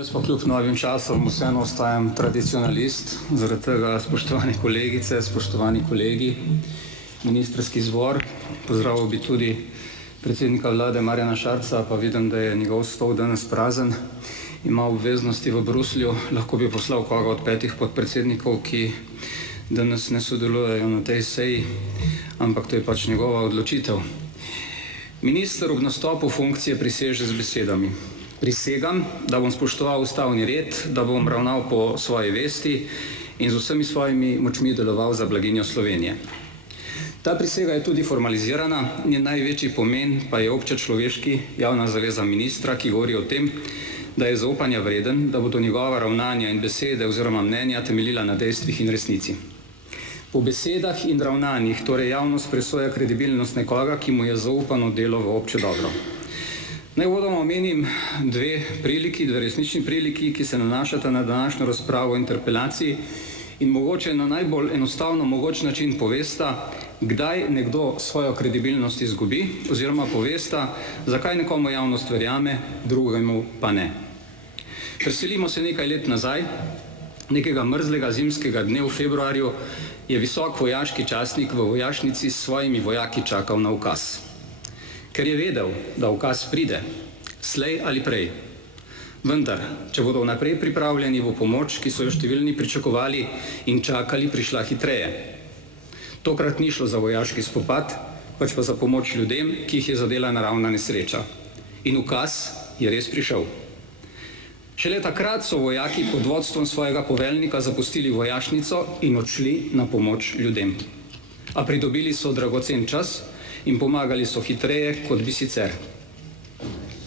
Jaz pa kljub novim časom vseeno ostajam tradicionalist, zaradi tega, spoštovane kolegice, spoštovani kolegi, ministrski zbor, pozdravil bi tudi predsednika vlade Marjana Šarca, pa vidim, da je njegov stol danes prazen, ima obveznosti v Bruslju, lahko bi poslal koga od 5 podpredsednikov, ki danes ne sodelujejo na tej seji, ampak to je pač njegova odločitev. Minister ob nastopu funkcije priseže z besedami: prisegam, da bom spoštoval ustavni red, da bom ravnal po svoji vesti in z vsemi svojimi močmi deloval za blaginjo Slovenije. Ta prisega je tudi formalizirana, njen največji pomen pa je občečloveški javna zaveza ministra, ki govori o tem, da je zaupanja vreden, da bodo njegova ravnanja in besede oziroma mnenja temeljila na dejstvih in resnici. Po besedah in ravnanjih torej javnost presoja kredibilnost nekoga, ki mu je zaupano delo v obče dobro. Naj uvodoma omenim dve resnični priliki, ki se nanašata na današnjo razpravo o interpelaciji in mogoče na najbolj enostavno mogoč način povesta, kdaj nekdo svojo kredibilnost izgubi, oziroma povesta, zakaj nekomu javnost verjame, drugemu pa ne. Preselimo se nekaj let nazaj. Nekega mrzlega zimskega dne v februarju je visok vojaški častnik v vojašnici s svojimi vojaki čakal na ukaz. Ker je vedel, da ukaz pride, slej ali prej. Vendar, če bodo vnaprej pripravljeni, bo pomoč, ki so jo številni pričakovali in čakali, prišla hitreje. Tokrat ni šlo za vojaški spopad, pač pa za pomoč ljudem, ki jih je zadela naravna nesreča. In ukaz je res prišel. Šele takrat so vojaki pod vodstvom svojega poveljnika zapustili vojašnico in odšli na pomoč ljudem. A pridobili so dragocen čas in pomagali so hitreje, kot bi sicer.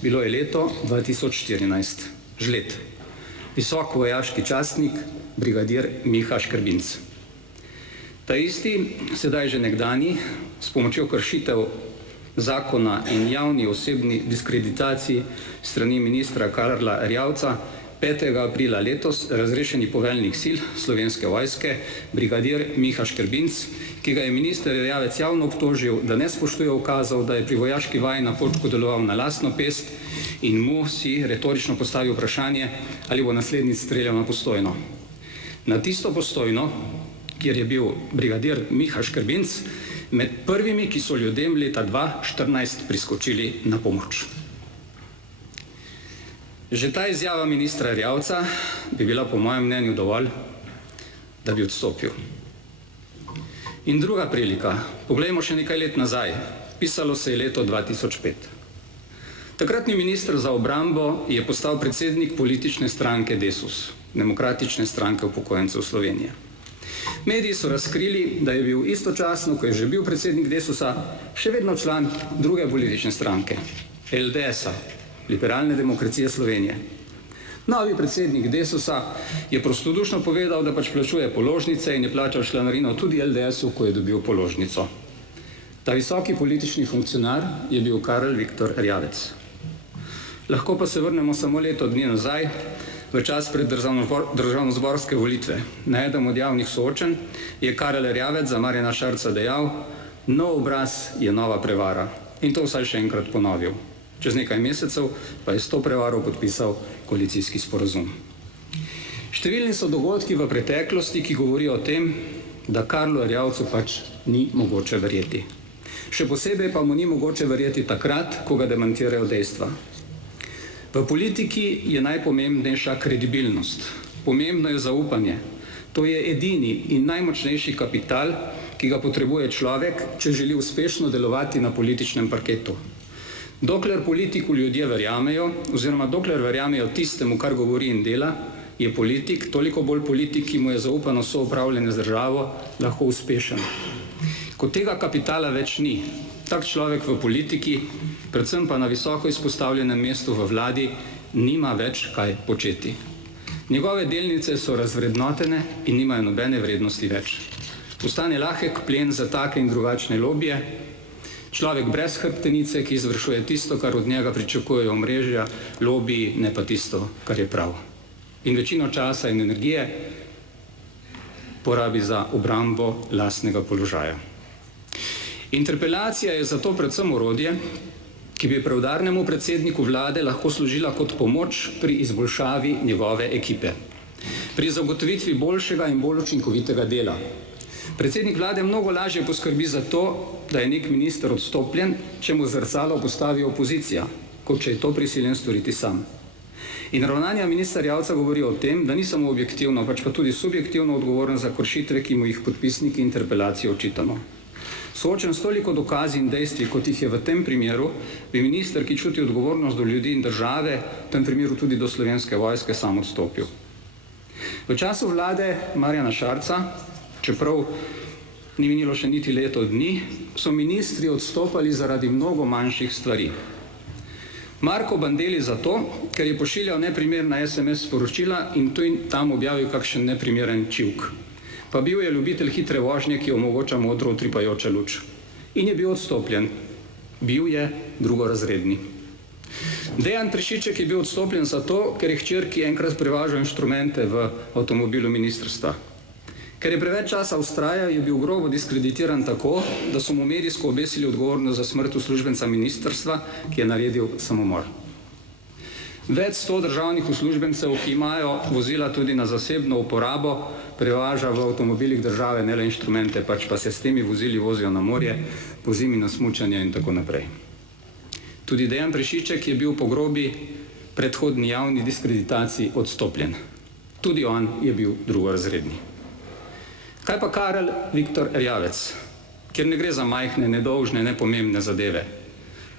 Bilo je leto 2014, žled. Visok vojaški častnik, brigadir Miha Škrbinc. Ta isti, sedaj že nekdanji, s pomočjo kršitev zakona in javni osebni diskreditaciji strani ministra Karla Erjavca 5. aprila letos razrešeni poveljnik sil Slovenske vojske, brigadir Miha Škrbinc, ki ga je minister Erjavec javno obtožil, da ne spoštuje ukazov, da je pri vojaški vaji na Počku deloval na lastno pest in mu si retorično postavil vprašanje, ali bo naslednjič streljal na Postojno. Na tisto Postojno, kjer je bil brigadir Miha Škrbinc, med prvimi, ki so ljudem leta 2014 priskočili na pomoč. Že ta izjava ministra Erjavca bi bila po mojem mnenju dovolj, da bi odstopil. In druga prilika, poglejmo še nekaj let nazaj, pisalo se je leto 2005. Takratni minister za obrambo je postal predsednik politične stranke Desus, Demokratične stranke upokojencev Slovenije. Mediji so razkrili, da je bil istočasno, ko je že bil predsednik Desusa, še vedno član druge politične stranke, LDS-a, Liberalne demokracije Slovenije. Novi predsednik Desusa je prostodušno povedal, da pač plačuje položnice in je plačal članarino tudi LDS-u, ko je dobil položnico. Ta visoki politični funkcionar je bil Karl Viktor Erjavec. Lahko pa se vrnemo samo leto dni nazaj, v čas pred državnozborske volitve. Na enem od javnih soočenj je Karl Erjavec za Marjana Šarca dejal: nov obraz je nova prevara. In to vsaj še enkrat ponovil. Čez nekaj mesecev pa je s to prevaro podpisal koalicijski sporazum. Številni so dogodki v preteklosti, ki govorijo o tem, da Karlu Erjavcu pač ni mogoče verjeti. Še posebej pa mu ni mogoče verjeti takrat, ko ga demantirajo dejstva. V politiki je najpomembnejša kredibilnost. Pomembno je zaupanje. To je edini in najmočnejši kapital, ki ga potrebuje človek, če želi uspešno delovati na političnem parketu. Dokler politiku ljudje verjamejo, oziroma dokler verjamejo tistemu, kar govori in dela, je politik, toliko bolj politik, ki mu je zaupano soupravljanje z državo, lahko uspešen. Ko tega kapitala več ni, tak človek v politiki, predvsem pa na visoko izpostavljenem mestu v vladi, nima več kaj početi. Njegove delnice so razvrednotene in nimajo nobene vrednosti več. Postane lahek plen za take in drugačne lobije, človek brez hrbtenice, ki izvršuje tisto, kar od njega pričakujejo omrežja, lobiji, ne pa tisto, kar je prav. In večino časa in energije porabi za obrambo lastnega položaja. Interpelacija je zato predvsem orodje, ki bi preudarnemu predsedniku vlade lahko služila kot pomoč pri izboljšavi njegove ekipe, pri zagotovitvi boljšega in bolj učinkovitega dela. Predsednik vlade mnogo lažje poskrbi za to, da je nek minister odstopljen, če mu zrcalo postavi opozicija, kot če je to prisiljen storiti sam. In ravnanja ministra Erjavca govorijo o tem, da ni samo objektivno, pač pa tudi subjektivno odgovoren za kršitve, ki mu jih podpisniki interpelacije očitamo. Soočen s toliko dokazi in dejstvi, kot jih je v tem primeru, bi minister, ki čuti odgovornost do ljudi in države, v tem primeru tudi do Slovenske vojske, sam odstopil. V času vlade Marjana Šarca, čeprav ni minilo še niti leto dni, so ministri odstopali zaradi mnogo manjših stvari. Marko Bandelli zato, ker je pošiljal neprimerna SMS sporočila in tu in tam objavil kakšen neprimeren čivk. Pa bil je ljubitelj hitre vožnje, ki omogoča modro utripajoča luč. In je bil odstopljen. Bil je drugorazredni. Dejan Prešiček je bil odstopljen zato, ker je hčerki enkrat prevažal inštrumente v avtomobilu ministrstva. Ker je preveč časa vztrajal, je bil grobo diskreditiran tako, da so mu medijsko obesili odgovornost za smrt uslužbenca ministrstva, ki je naredil samomor. Več 100 državnih uslužbencev, ki imajo vozila tudi na zasebno uporabo, prevaža v avtomobilih države ne le inštrumente, pač pa se s temi vozili vozijo na morje, pozimi na smučanje in tako naprej. Tudi Dejan Prešiček je bil po grobi predhodni javni diskreditaciji odstopljen. Tudi on je bil drugorazredni. Kaj pa Karel Viktor Erjavec, kjer ne gre za majhne, nedolžne, nepomembne zadeve,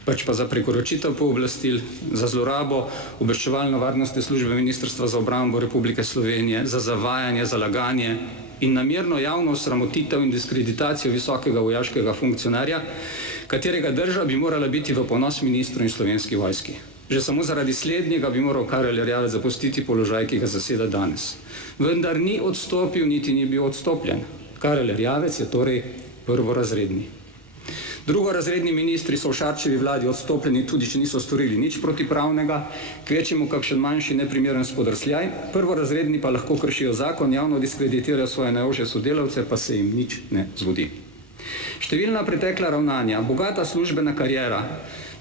pač pa za prekoračitev pooblastil, za zlorabo obveščevalno-varnostne službe Ministrstva za obrambo Republike Slovenije, za zavajanje, za laganje in namerno javno osramotitev in diskreditacijo visokega vojaškega funkcionarja, katerega drža bi morala biti v ponos ministru in Slovenski vojski. Že samo zaradi slednjega bi moral Karel Erjavec zapustiti položaj, ki ga zaseda danes. Vendar ni odstopil, niti ni bil odstopljen. Karel Erjavec je torej prvorazredni. Drugorazredni ministri so v Šarčevi vladi odstopljeni, tudi če niso storili nič protipravnega, kvečjemu kakšen manjši neprimeren spodrsljaj, prvorazredni pa lahko kršijo zakon, javno diskreditirajo svoje najožje sodelavce, pa se jim nič ne zgodi. Številna pretekla ravnanja, bogata službena kariera,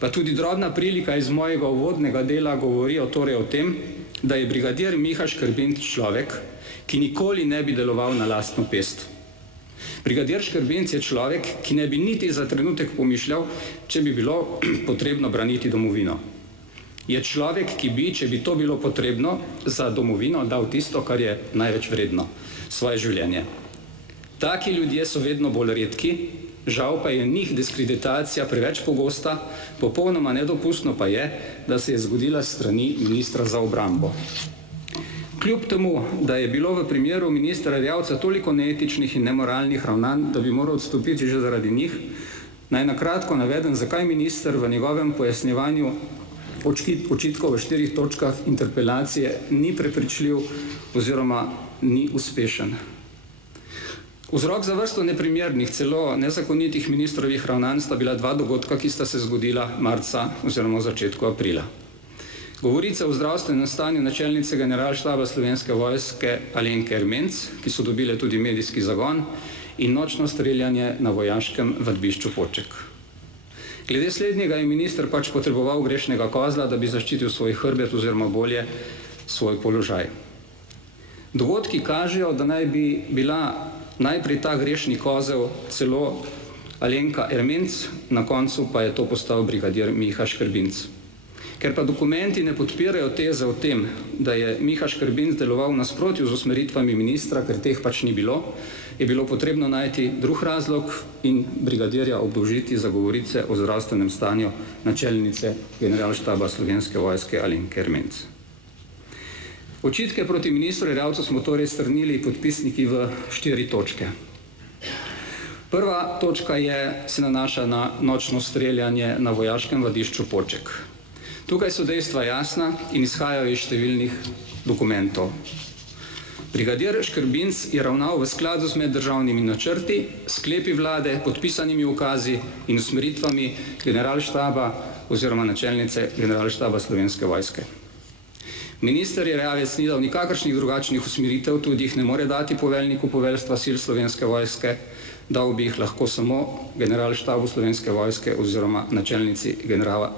pa tudi drobna prilika iz mojega uvodnega dela govorijo torej o tem, da je brigadir Miha Škrbinc človek, ki nikoli ne bi deloval na lastno pest. Brigadir Škrbinc je človek, ki ne bi niti za trenutek pomišljal, če bi bilo potrebno braniti domovino. Je človek, ki bi, če bi to bilo potrebno, za domovino dal tisto, kar je največ vredno, svoje življenje. Taki ljudje so vedno bolj redki, žal pa je njih diskreditacija preveč pogosta, popolnoma nedopustno pa je, da se je zgodila s strani ministra za obrambo. Kljub temu, da je bilo v primeru ministra Erjavca toliko neetičnih in nemoralnih ravnanj, da bi moral odstopiti že zaradi njih, naj na kratko navedem, zakaj minister v njegovem pojasnjevanju očitkov v 4 točkah interpelacije ni prepričljiv oziroma ni uspešen. Vzrok za vrsto neprimernih, celo nezakonitih ministrovih ravnanj sta bila 2 dogodka, ki sta se zgodila marca oziroma v začetku aprila. Govorice o zdravstvenem stanju načelnice generalštaba Slovenske vojske Alenke Ermenc, ki so dobile tudi medijski zagon, in nočno streljanje na vojaškem vadbišču Poček. Glede slednjega je minister pač potreboval grešnega kozla, da bi zaščitil svoj hrbet oziroma bolje svoj položaj. Dogodki kažejo, da naj bi bila najprej ta grešni kozel celo Alenka Ermenc, na koncu pa je to postal brigadir Miha Škrbinc. Ker pa dokumenti ne podpirajo teze o tem, da je Miha Škrbinc deloval v nasprotju z usmeritvami ministra, ker teh pač ni bilo, je bilo potrebno najti drug razlog in brigadirja obdolžiti za govorice o zdravstvenem stanju načelnice generalštaba Slovenske vojske Alenke Ermenc. Očitke proti ministru Erjavcu smo torej strnili podpisniki v 4 točke. Prva točka se nanaša na nočno streljanje na vojaškem vadišču Poček. Tukaj so dejstva jasna in izhajajo iz številnih dokumentov. Brigadir Škrbinc je ravnal v skladu z meddržavnimi načrti, sklepi vlade, podpisanimi ukazi in usmeritvami generalštaba oziroma načelnice generalštaba Slovenske vojske. Minister Erjavec ni dal nikakršnih drugačnih usmeritev, tudi jih ne more dati poveljniku poveljstva sil Slovenske vojske, dal bi jih lahko samo generalštabu Slovenske vojske oziroma načelnici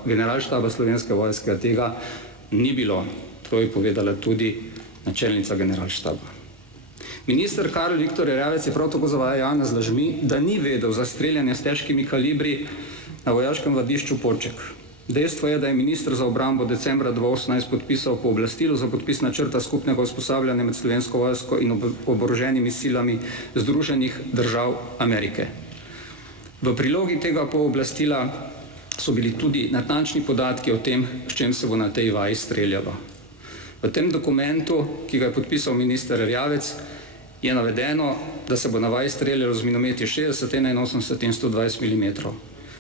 generalštaba Slovenske vojske, a tega ni bilo. To je povedala tudi načelnica generalštaba. Minister Karl Viktor Erjavec je prav tako zavajal javnost z lažmi, da ni vedel za streljanje s težkimi kalibri na vojaškem vadišču Poček. Dejstvo je, da je minister za obrambo decembra 2018 podpisal pooblastilo za podpis načrta skupnega usposabljanja med Slovensko vojsko in oboroženimi silami Združenih držav Amerike. V prilogi tega pooblastila so bili tudi natančni podatki o tem, s čem se bo na tej vaji streljalo. V tem dokumentu, ki ga je podpisal minister Erjavec, je navedeno, da se bo na vaji streljalo z minometi 60, 81 in 120 mm.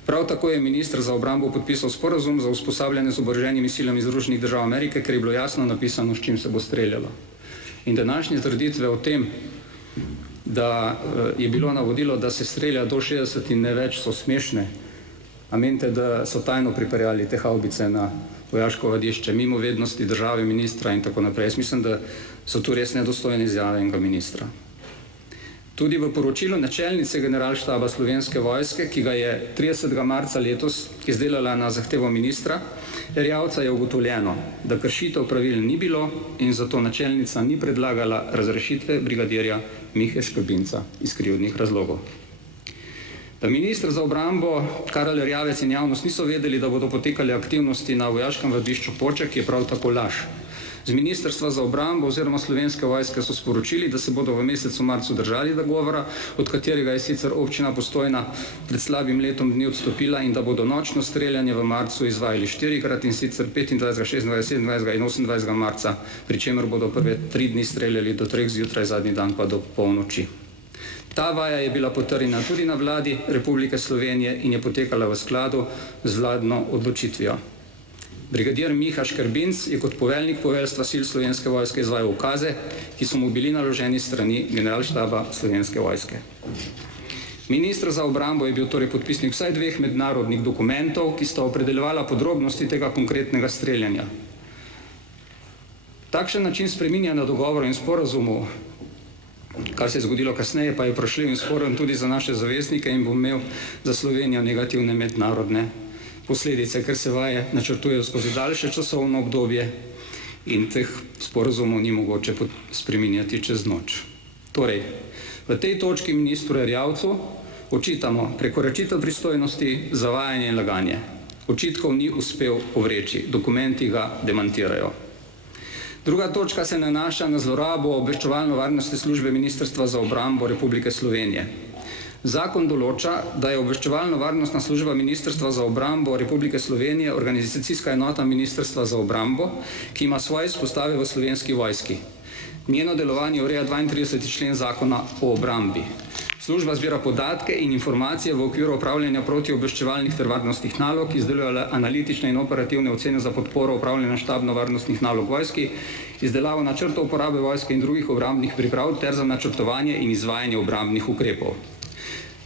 Prav tako je minister za obrambo podpisal sporazum za usposabljanje z oboroženimi silami Združenih držav Amerike, ker je bilo jasno napisano, s čim se bo streljalo. In današnje trditve o tem, da je bilo navodilo, da se strelja do 60 in ne več, so smešne. A menite, da so tajno pripeljali te havbice na vojaško vadišče, mimo vednosti države, ministra in tako naprej. Jaz mislim, da so tu res nedostojne izjave enega ministra. Tudi v poročilu načelnice generalštaba Slovenske vojske, ki ga je 30. marca letos izdelala na zahtevo ministra Erjavca, je ugotovljeno, da kršitev pravil ni bilo in zato načelnica ni predlagala razrešitve brigadirja Mihe Škrbinca iz krivdnih razlogov. Da minister za obrambo Karl Erjavec in javnost niso vedeli, da bodo potekale aktivnosti na vojaškem vadišču Poček, je prav tako laž. Z Ministrstva za obrambo oziroma Slovenske vojske so sporočili, da se bodo v mesecu marcu držali dogovora, od katerega je sicer občina Postojna pred slabim letom dni odstopila, in da bodo nočno streljanje v marcu izvajali 4-krat, in sicer 25., 26., 27. in 28. marca, pri čemer bodo prve 3 dni streljali do 3 zjutraj, zadnji dan pa do polnoči. Ta vaja je bila potrjena tudi na vladi Republike Slovenije in je potekala v skladu z vladno odločitvijo. Brigadir Miha Škrbinc je kot poveljnik poveljstva sil Slovenske vojske izvajal ukaze, ki so mu bili naloženi strani generalštaba Slovenske vojske. Minister za obrambo je bil torej podpisnik vsaj 2 mednarodnih dokumentov, ki sta opredeljevala podrobnosti tega konkretnega streljanja. Takšen način spreminjanja dogovorov in sporazumov, kar se je zgodilo kasneje, pa je vprašljiv in sporen tudi za naše zaveznike in bo imel za Slovenijo negativne mednarodne posledice, ker se vaje načrtujejo skozi daljše časovno obdobje in teh sporazumov ni mogoče spreminjati čez noč. Torej, v tej točki ministru Erjavcu očitamo prekoračitev pristojnosti, zavajanje in laganje. Očitkov ni uspel ovreči, dokumenti ga demantirajo. Druga točka se nanaša na zlorabo obveščevalno-varnostne službe Ministrstva za obrambo Republike Slovenije. Zakon določa, da je obveščevalno-varnostna služba Ministrstva za obrambo Republike Slovenije organizacijska enota Ministrstva za obrambo, ki ima svoje izpostave v Slovenski vojski. Njeno delovanje ureja 32. člen Zakona o obrambi. Služba zbira podatke in informacije v okviru opravljanja protiobveščevalnih ter varnostnih nalog, izdeluje analitične in operativne ocene za podporo opravljanja štabno-varnostnih nalog vojski, izdelavo načrtov uporabe vojske in drugih obrambnih priprav ter za načrtovanje in izvajanje obrambnih ukrepov.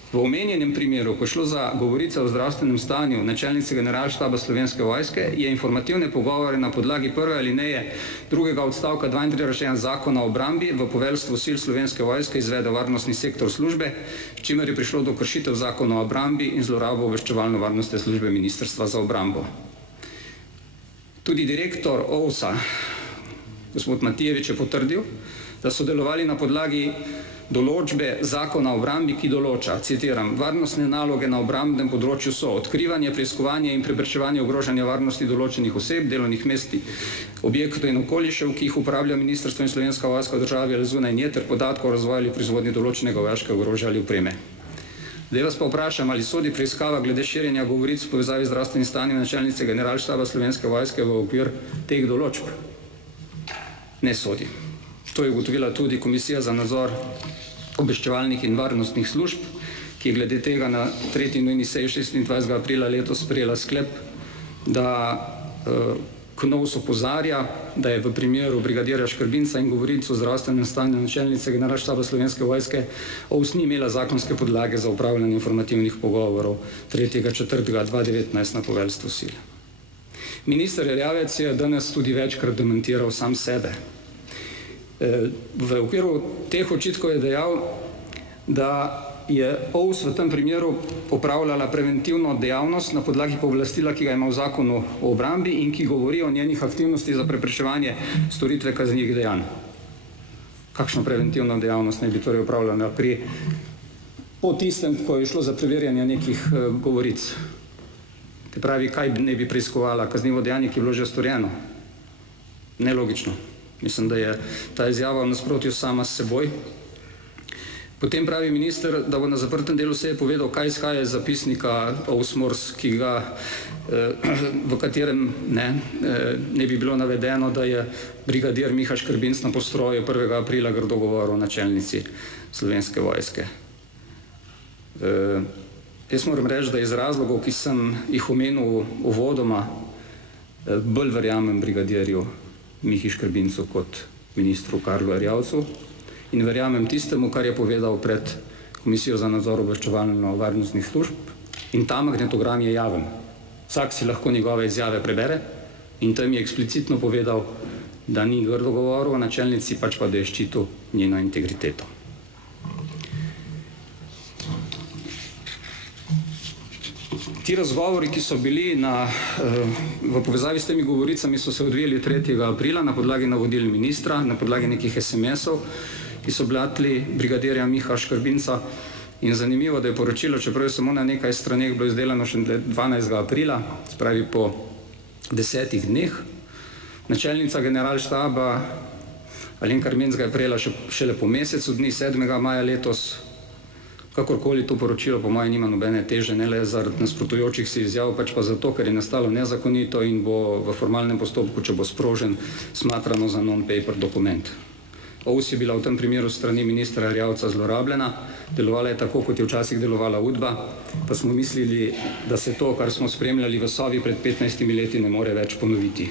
V omenjenem primeru, ko je šlo za govorice o zdravstvenem stanju načelnice generalštaba Slovenske vojske, je informativne pogovore na podlagi prve alineje 2. odstavka 32. Zakona o obrambi v poveljstvu sil Slovenske vojske izvedel varnostni sektor službe, s čimer je prišlo do kršitev Zakona o obrambi in zlorabo obveščevalno-varnostne službe Ministrstva za obrambo. Tudi direktor OVS-a, gospod Matijevič, je potrdil, da so delovali na podlagi določbe Zakona o obrambi, ki določa, citiram, varnostne naloge na obrambnem področju so odkrivanje, preiskovanje in preprečevanje ogrožanja varnosti določenih oseb, delovnih mest, objektov in okolišev, ki jih uporablja ministrstvo in Slovenska vojska v državi ali zunaj nje, ter podatkov o razvoju ali proizvodnji določenega vojaškega orožja ali opreme. Zdaj vas pa vprašam, ali sodi preiskava glede širjenja govoric v povezavi z zdravstvenim stanjem načelnice generalštaba Slovenske vojske v okvir teh določb? Ne sodi. To je ugotovila tudi Komisija za nadzor obveščevalnih in varnostnih služb, ki je glede tega na 3. nujni seji 26. aprila letos sprejela sklep, da KNOVS opozarja, da je v primeru brigadirja Škrbinca in govoric o zdravstvenem stanju načelnice generalštaba Slovenske vojske OVS ni imela zakonske podlage za opravljanje informativnih pogovorov 3.4.2019 na poveljstvu sil. Minister Erjavec je danes tudi večkrat demantiral sam sebe. V okviru teh očitkov je dejal, da je OVS v tem primeru opravljala preventivno dejavnost na podlagi pooblastila, ki ga ima v zakonu o obrambi in ki govori o njenih aktivnosti za preprečevanje storitve kaznivih dejanj. Kakšno preventivno dejavnost naj bi torej opravljala po tistem, ko je šlo za preverjanje nekih govoric? Te pravi, kaj ne bi preiskovala? Kaznivo dejanje, ki je bilo že storjeno? Nelogično. Mislim, da je ta izjava v nasprotju sama s seboj. Potem pravi minister, da bo na zaprtem delu seje povedal, kaj izhaja iz zapisnika OVS-MORS, v katerem ne bi bilo navedeno, da je brigadir Miha Škrbinc na postroju 1. aprila grdo govoril o načelnici Slovenske vojske. Jaz moram reči, da iz razlogov, ki sem jih omenil uvodoma, bolj verjamem brigadirju Mihi Škrbincu kot ministru Karlu Erjavcu in verjamem tistemu, kar je povedal pred Komisijo za nadzor obveščevalno-varnostnih služb, in ta magnetogram je javen. Vsak si lahko njegove izjave prebere in tam je eksplicitno povedal, da ni grdo govoril o načelnici, pač pa da je ščitil njeno integriteto. Ti razgovori, ki so bili v povezavi s temi govoricami, so se odvijali 3. aprila na podlagi navodil ministra, na podlagi nekih SMS-ov, ki so blatili brigadirja Miha Škrbinca, in zanimivo, da je poročilo, čeprav je samo na nekaj straneh bilo izdelano še 12. aprila, spravi po 10 dneh. Načelnica generalštaba Alenka Ermenc ga je prejela šele po mesecu dni, 7. maja letos. Kakorkoli to poročilo po mojem nima nobene teže, ne le zaradi nasprotujočih si izjav, pač pa zato, ker je nastalo nezakonito in bo v formalnem postopku, če bo sprožen, smatrano za non-paper dokument. OVS je bila v tem primeru strani ministra Erjavca zlorabljena, delovala je tako, kot je včasih delovala UDBA, pa smo mislili, da se to, kar smo spremljali v Sovi pred 15 leti, ne more več ponoviti.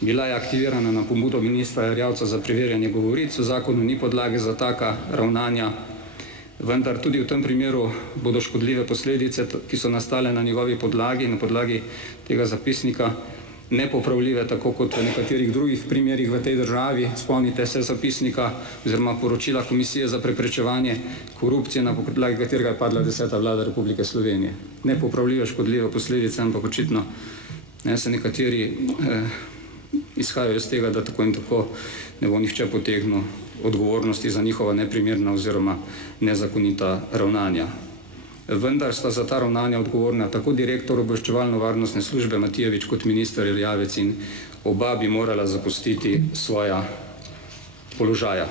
Bila je aktivirana na pobudo ministra Erjavca za preverjanje govoric, v zakonu ni podlage za taka ravnanja, vendar tudi v tem primeru bodo škodljive posledice, ki so nastale na njegovi podlagi, na podlagi tega zapisnika, nepopravljive, tako kot v nekaterih drugih primerih v tej državi. Spomnite se zapisnika oziroma poročila Komisije za preprečevanje korupcije, na podlagi katerega je padla 10. vlada Republike Slovenije. Nepopravljive, škodljive posledice, ampak očitno se nekateri izhajajo iz tega, da tako in tako ne bo nihče potegnil odgovornosti za njihova neprimerna oziroma nezakonita ravnanja. Vendar sta za ta ravnanja odgovorna tako direktor obveščevalno-varnostne službe Matijevič kot minister Erjavec in oba bi morala zapustiti svoja položaja.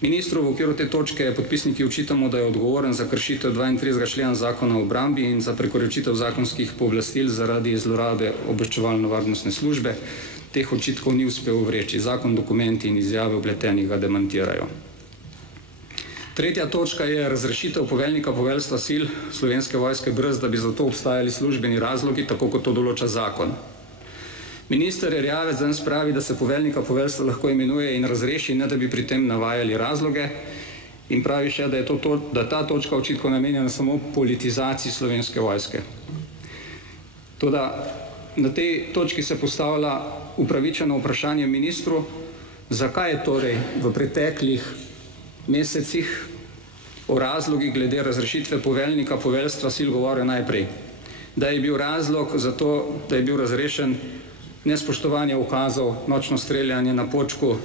Ministru v okviru te točke podpisniki očitamo, da je odgovoren za kršitev 32. člena zakona o obrambi in za prekoračitev zakonskih pooblastil zaradi zlorabe obveščevalno-varnostne službe. Teh očitkov ni uspel vreči. Zakon, dokumenti in izjave vpletenih ga demantirajo. Tretja točka je razrešitev poveljnika poveljstva sil Slovenske vojske brez, da bi za to obstajali službeni razlogi, tako kot to določa zakon. Minister Erjavec danes pravi, da se poveljnika poveljstva lahko imenuje in razreši, ne da bi pri tem navajali razloge, in pravi še, da ta točka očitkov namenjena samo politizaciji Slovenske vojske. Toda na tej točki se postavlja upravičeno vprašanje ministru, zakaj je torej v preteklih mesecih o razlogih glede razrešitve poveljnika poveljstva sil govoril najprej. Da je bil razlog za to, da je bil razrešen nespoštovanje ukazov, nočno streljanje na počku,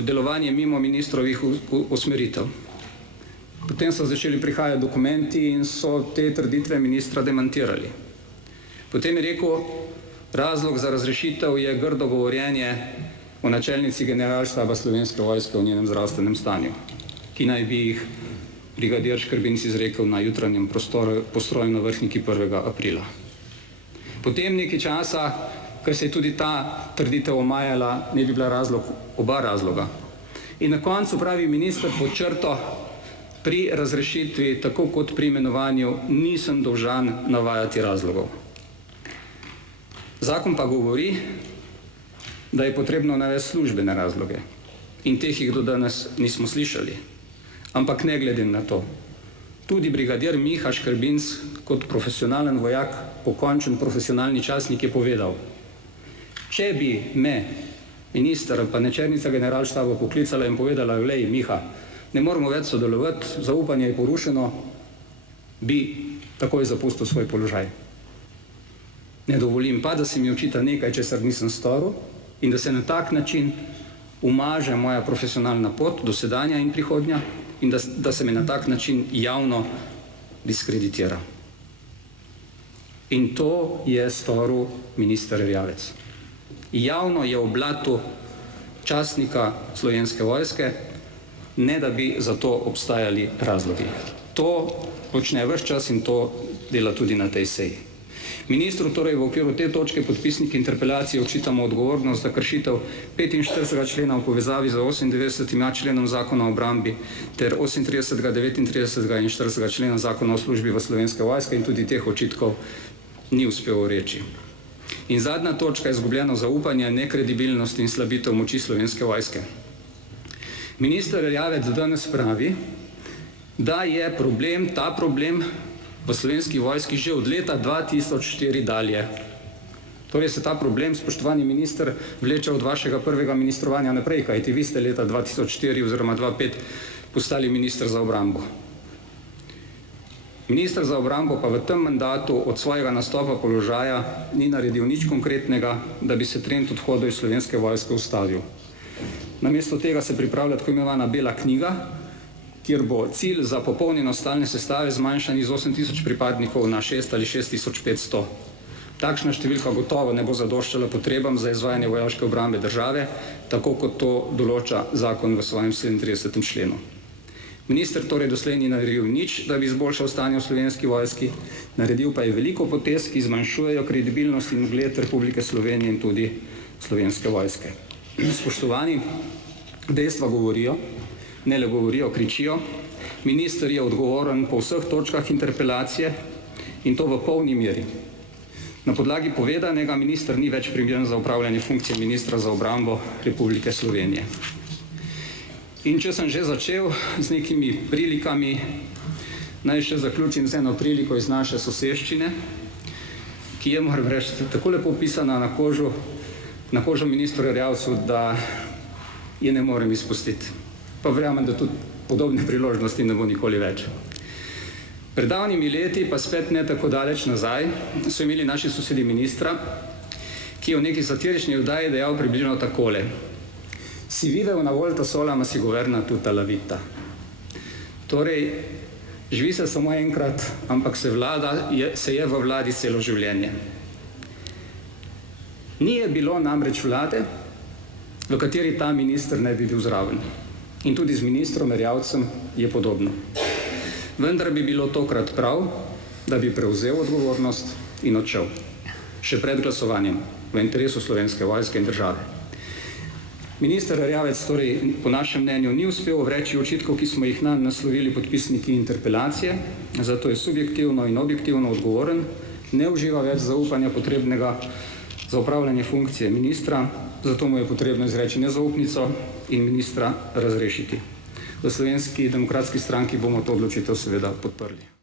delovanje mimo ministrovih usmeritev. Potem so začeli prihajati dokumenti in so te trditve ministra demantirali. Potem je rekel, razlog za razrešitev je grdo govorjenje o načelnici generalštaba Slovenske vojske o njenem zdravstvenem stanju, ki naj bi jih brigadir Škrbinc izrekel na jutranjem postroju na Vrhniki 1. aprila. Potem nekaj časa, ker se je tudi ta trditev omajala, ne bi bila oba razloga. In na koncu pravi minister pod črto, pri razrešitvi, tako kot pri imenovanju, nisem dolžan navajati razlogov. Zakon pa govori, da je potrebno navesti službene razloge. In teh jih do danes nismo slišali. Ampak ne glede na to. Tudi brigadir Miha Škrbinc kot profesionalen vojak, pokončen profesionalni častnik je povedal, če bi me minister pa načelnica generalštaba poklicala in povedala, glej Miha, ne moremo več sodelovati, zaupanje je porušeno, bi takoj zapustil svoj položaj. Ne dovolim pa, da se mi očita nekaj, česar nisem storil, in da se na tak način umaže moja profesionalna pot, dosedanja in prihodnja, in da se me na tak način javno diskreditira. In to je storil minister Erjavec. Javno je oblatil častnika Slovenske vojske, ne da bi za to obstajali razlogi. To počne ves čas in to dela tudi na tej seji. Ministru torej v okviru te točke podpisniki interpelacije očitamo odgovornost za kršitev 45. člena v povezavi z 98. členom Zakona o obrambi ter 38., 39. in 40. člena Zakona o službi v Slovenske vojske in tudi teh očitkov ni uspel reči. In zadnja točka je izgubljeno zaupanje, nekredibilnost in slabitev moči Slovenske vojske. Minister Erjavec danes pravi, da je ta problem v Slovenski vojski že od leta 2004 dalje. Torej se ta problem, spoštovani minister, vleče od vašega prvega ministrovanja naprej, kajti vi ste leta 2004 oziroma 2005 postali minister za obrambo. Minister za obrambo pa v tem mandatu od svojega nastopa položaja ni naredil nič konkretnega, da bi se trend odhodov iz Slovenske vojske ustavil. Namesto tega se pripravlja tako imenovana bela knjiga, kjer bo cilj za popolnjenost stalne sestave zmanjšan iz 8.000 pripadnikov na 6 ali 6.500. Takšna številka gotovo ne bo zadoščala potrebam za izvajanje vojaške obrambe države, tako kot to določa zakon v svojem 37. členu. Minister torej doslej ni naredil nič, da bi izboljšal stanje v Slovenski vojski, naredil pa je veliko potez, ki zmanjšujejo kredibilnost in ugled Republike Slovenije in tudi Slovenske vojske. Spoštovani, dejstva govorijo, ne le govorijo, kričijo. Minister je odgovoren po vseh točkah interpelacije in to v polni meri. Na podlagi povedanega minister ni več primeren za upravljanje funkcije ministra za obrambo Republike Slovenije. In če sem že začel z nekimi prilikami, naj še zaključim z eno priliko iz naše soseščine, ki je, moram reči, tako lepo pisana na kožo ministru Erjavcu, da je ne morem izpustiti. Pa verjamem, da tudi podobne priložnosti ne bo nikoli več. Pred davnimi leti, pa spet ne tako daleč nazaj, so imeli naši sosedi ministra, ki je v neki satirični oddaji dejal približno takole: si videl una volta sola, ma si governa tutta la vita. Torej, živi se samo enkrat, ampak se je v vladi celo življenje. Ni je bilo namreč vlade, v kateri ta minister ne bi bil zraven. In tudi z ministrom Erjavcem je podobno. Vendar bi bilo tokrat prav, da bi prevzel odgovornost in odšel. Še pred glasovanjem, v interesu Slovenske vojske in države. Minister Erjavec torej po našem mnenju ni uspel vreči očitkov, ki smo jih nanj naslovili podpisniki interpelacije, zato je subjektivno in objektivno odgovoren, ne uživa več zaupanja potrebnega za upravljanje funkcije ministra, zato mu je potrebno izreči nezaupnico in ministra razrešiti. V Slovenski demokratski stranki bomo to odločitev seveda podprli.